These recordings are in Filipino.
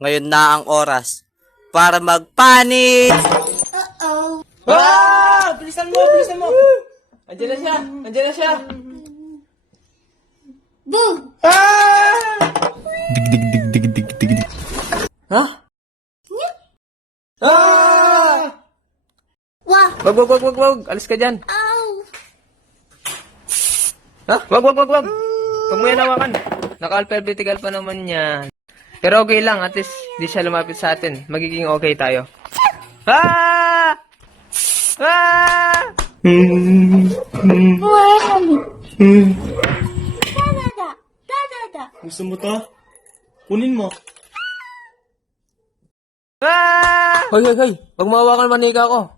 Ngayon na ang oras para magpanik! Ah! Bilisan mo, bilisan mo! Andiyan na siya! Andiyan na siya! Boom! Ah! Ha? Ah! Wah! Wag! Alis ka dyan. Ow! Ha? Wag! Huwag mo yan hawakan. Naka-alphabetical pa naman yan. Pero okay lang, at least di siya lumapit sa atin. Magiging okay tayo. Ah! Ah! Da-da-da! Gusto mo to? Kunin mo. Ah! Hoy! Huwag mo hawakan manika ko.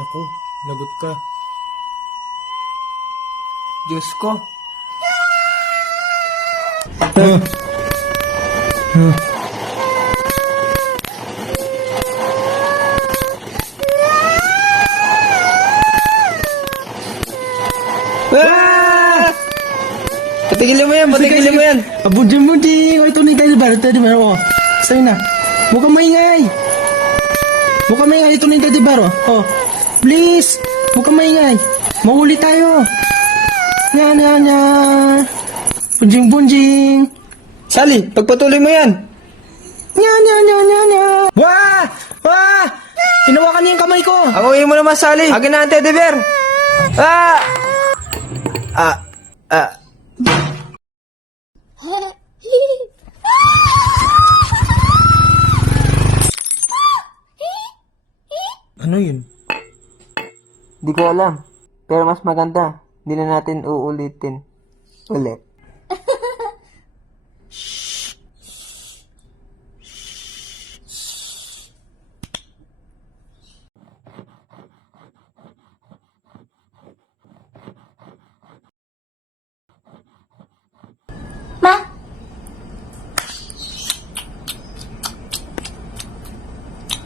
Naku, lagot ka. Diyos ko. Ah! Patigilin mo yan. Abudjing! Ito na yung teddy bear. Oh, sa'yo na. Huwag kang maingay. Ito na yung teddy bear. Oh, please. Huwag kang maingay. Mahuli tayo. Nya. Bunjing. Sally, pagpatuloy mo yan. Nya. Wah! Hinawakan niya yung kamay ko. Ako mo naman, Sally. Akin na ang teddy bear. Ah! Ano yun? Di ko alam. Pero mas maganda. Hindi na natin uulitin. Ulit. Ma?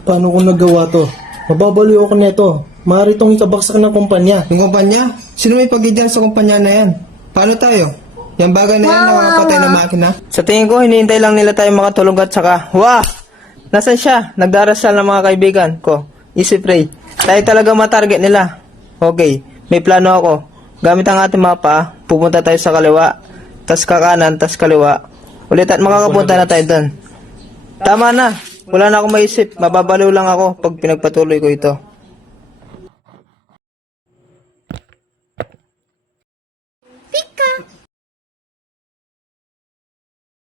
Paano ko nagawa to? Mababaliw ako neto. Maaari tong ikabaksak ng kumpanya. Yung kumpanya? Sino may pag-idyan sa kumpanya na yan? Paano tayo? Yung bagay na yan, nakakapatay ng makina? Sa tingin ko, hinihintay lang nila tayo makatulog at saka, wah! Nasaan siya? Nagdarasal ng mga kaibigan ko. Easy pray. Tayo talaga matarget nila. Okay, may plano ako. Gamit ang ating mapa, pupunta tayo sa kaliwa, tas kakanan, tas kaliwa. Ulit at makakapunta na tayo doon. Tama na. Wala na akong maisip. Mababaliw lang ako pag pinagpatuloy ko ito.